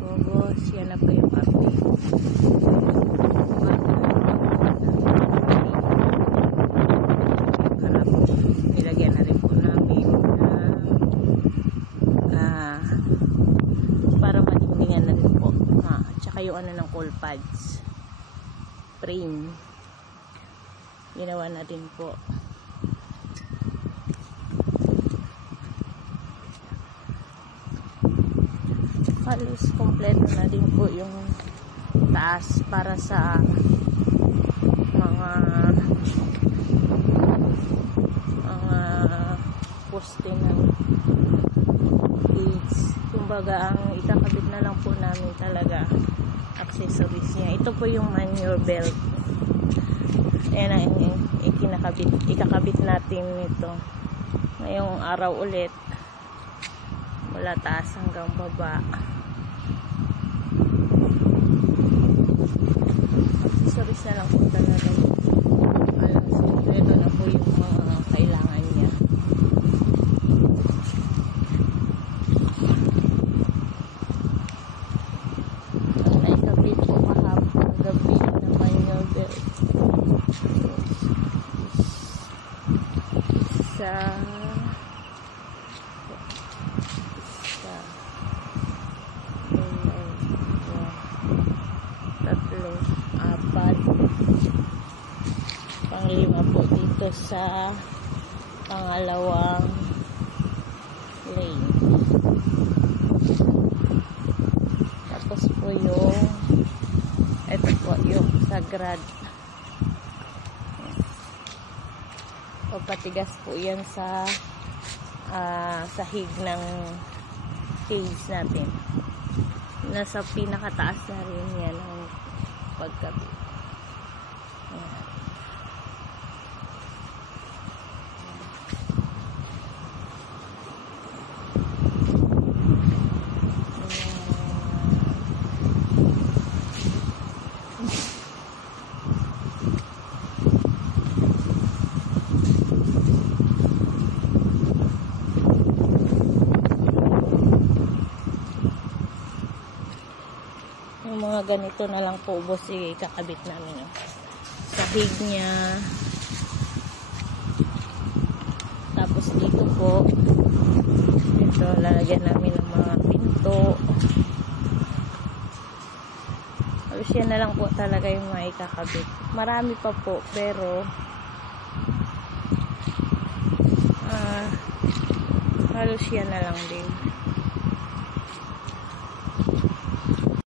Tapos yan na po yung update. Nilagyan na rin po namin para madingdingan na rin po. At saka yung ano ng coal pads frame ginawa na din po. Halos kompleto na din po yung taas para sa mga poste ng gates. Kumbaga ang ikakabit na lang po namin talaga accessories niya. Ito po yung manure belt. Ayan ang ikakabit natin nito ngayong araw ulit mula taas hanggang baba. Accessories na lang po talaga. Alam mo, ito na po yung mga kailangan niya. Naikabit po kahapon gabi naman yung belt. Tatlo, apat, panglima po dito sa pangalawang lane. Tapos po yung ito po yung sagrad. Papatigas po yan sa sahig ng cage natin. Nasa pinakataas na rin yan ang pagkabit. Yung mga ganito na lang po boss ikakabit namin. Sahig niya. Tapos dito po ito lalagyan namin ng mga pinto. Tapos yan na lang po talaga yung mga ikakabit. Marami pa po pero halos yan na lang din.